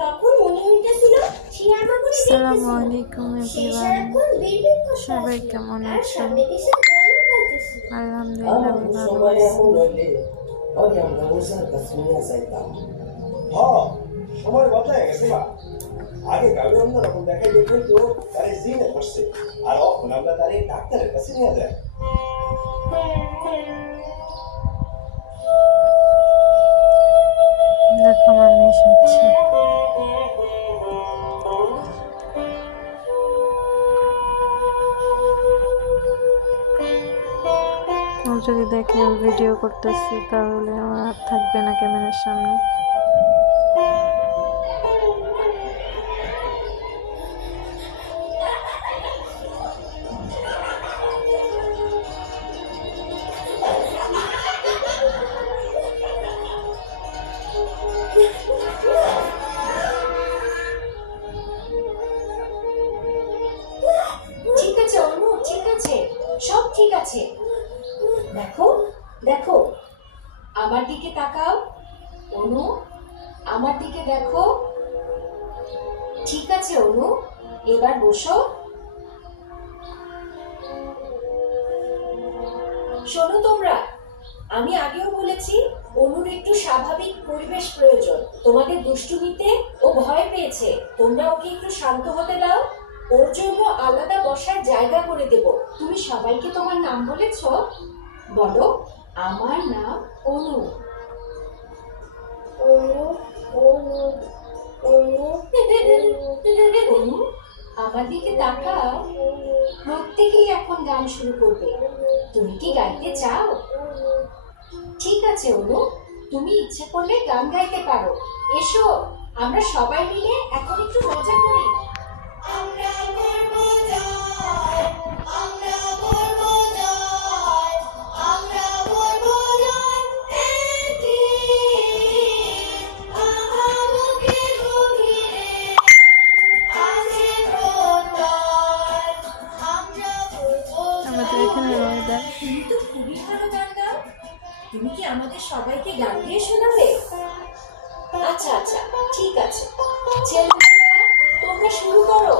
তখন মনে হইতেছিল সে আমাকে আসসালামু আলাইকুম এভরিওয়ান, সবাই কেমন আছেন? আলহামদুলিল্লাহ আমি ভালো আছি। সময় বদলায় গেছে না। আগে গাড়ি অন্যরকম দেখাই দেখে তো তারে জিনে করছে, আর এখন আমরা তারে ডাক্তারের কাছে নিয়ে যাই। দেখো আমার মেয়ে শুনছে। ও যদি দেখে ভিডিও করতেছি তাহলে আমার আর থাকবে না ক্যামেরার সামনে। ঠিক আছে অনু, ঠিক আছে, সব ঠিক আছে। দেখো দেখো, আমার দিকে তাকাও অনু, আমার দিকে দেখো। ঠিক আছে অনু, এবার বসো। শোনো তোমরা, আমি আগেও বলেছি অনুর একটু স্বাভাবিক পরিবেশ প্রয়োজন। তোমাদের দুষ্টুমিতে ও ভয় পেয়েছে, তোমরা ওকে একটু শান্ত হতে দাও। ওর জন্য আলাদা বসার জায়গা করে দেব। তুমি সবাইকে তোমার নাম বলেছো? বলো, আমার নাম অনু। অনু অনু অনু অনু, আমার দিকে তাকাও। প্রত্যেকেই এখন গান শুরু করবে। তুমি কি গাইতে চাও? ঠিক আছে অনু, তুমি ইচ্ছে করলে গান গাইতে পারো। এসো, আমরা সবাই মিলে এখন একটু মজা করি। আমরা করব জয়, আমরা করব জয়, আমরা করব জয়, একদিন আহামুখে গভীরে আছে প্রত্যয়। আমরা করব আমাদের এখানে ওয়েদার। তুমি তো খুবই ভালো গান গাও। তুমি কি আমাদের সবাইকে গান দিয়ে শোনাবে? আচ্ছা আচ্ছা, ঠিক আছে। ছেলেমেয়েরা, তোমরা শুরু করো।